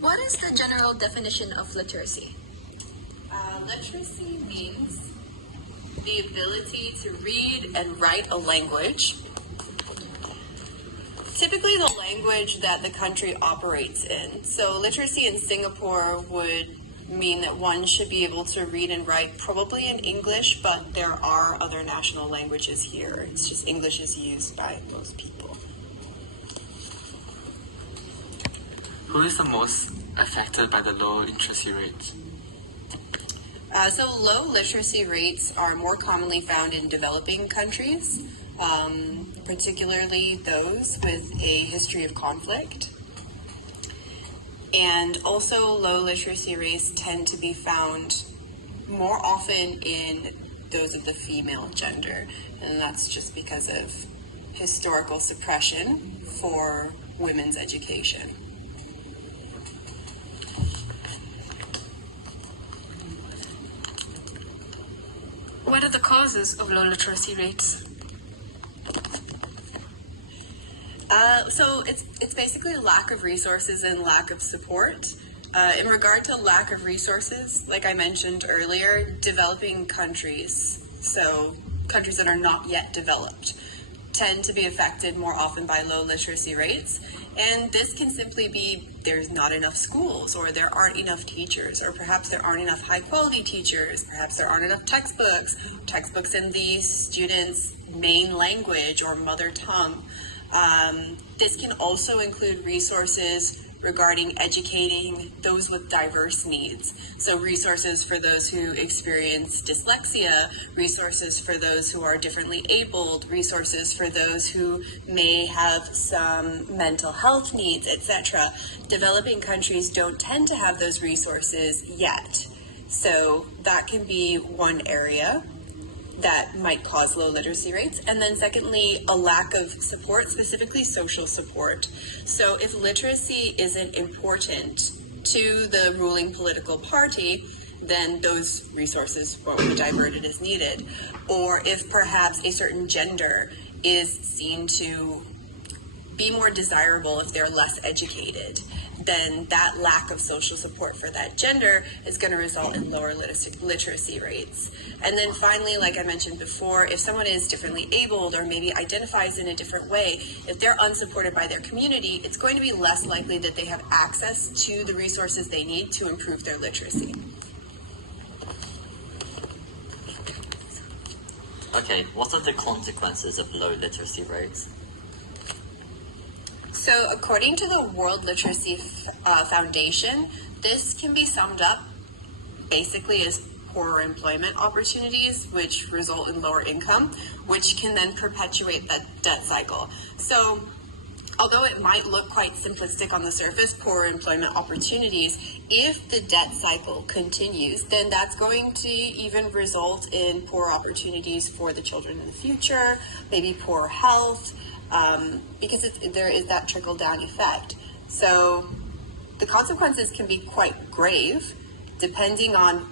What is the general definition of literacy? Literacy means the ability to read and write a language, typically the language that the country operates in. So literacy in Singapore would mean that one should be able to read and write probably in English, but there are other national languages here. It's just English is used by most people. Who is the most affected by the low literacy rates? So low literacy rates are more commonly found in developing countries, particularly those with a history of conflict. And also low literacy rates tend to be found more often in those of the female gender, and that's just because of historical suppression for women's education. What are the causes of low literacy rates? So it's basically lack of resources and lack of support. In regard to lack of resources, like I mentioned earlier, developing countries, so countries that are not yet developed, tend to be affected more often by low literacy rates. And this can simply be there's not enough schools, or there aren't enough teachers, or perhaps there aren't enough high quality teachers, perhaps there aren't enough textbooks in the student's main language or mother tongue. This can also include resources regarding educating those with diverse needs. So resources for those who experience dyslexia, resources for those who are differently abled, resources for those who may have some mental health needs, etc. Developing countries don't tend to have those resources yet. So that can be one area that might cause low literacy rates. And then secondly, a lack of support, specifically social support. So if literacy isn't important to the ruling political party, then those resources won't be diverted as needed. Or if perhaps a certain gender is seen to be more desirable if they're less educated, then that lack of social support for that gender is going to result in lower literacy rates. And then finally, like I mentioned before, if someone is differently abled or maybe identifies in a different way, if they're unsupported by their community, it's going to be less likely that they have access to the resources they need to improve their literacy. Okay, what are the consequences of low literacy rates? So according to the World Literacy Foundation, this can be summed up basically as poorer employment opportunities, which result in lower income, which can then perpetuate that debt cycle. So although it might look quite simplistic on the surface, poorer employment opportunities, if the debt cycle continues, then that's going to even result in poor opportunities for the children in the future, maybe poor health, because there is that trickle-down effect. So the consequences can be quite grave depending on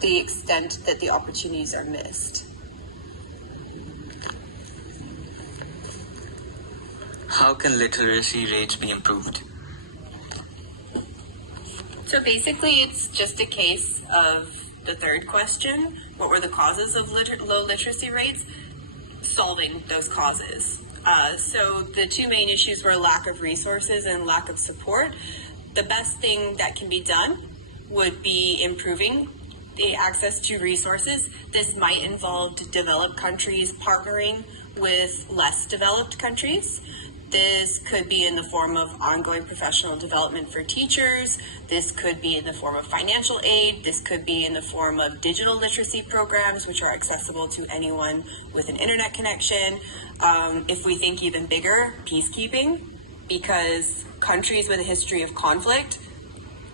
the extent that the opportunities are missed. How can literacy rates be improved? So basically it's just a case of the third question, what were the causes of low literacy rates? Solving those causes. So the two main issues were lack of resources and lack of support. The best thing that can be done would be improving the access to resources. This might involve developed countries partnering with less developed countries. This could be in the form of ongoing professional development for teachers. This could be in the form of financial aid. This could be in the form of digital literacy programs, which are accessible to anyone with an internet connection. If we think even bigger, peacekeeping, because countries with a history of conflict,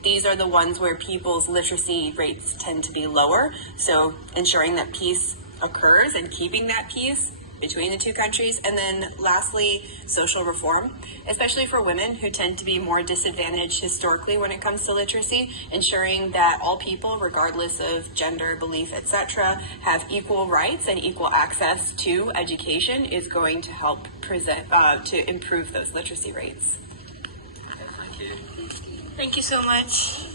these are the ones where people's literacy rates tend to be lower. So ensuring that peace occurs and keeping that peace between the two countries. And then lastly, social reform, especially for women who tend to be more disadvantaged historically when it comes to literacy, ensuring that all people, regardless of gender, belief, etc., have equal rights and equal access to education is going to help to improve those literacy rates. Okay, thank you. Thank you so much.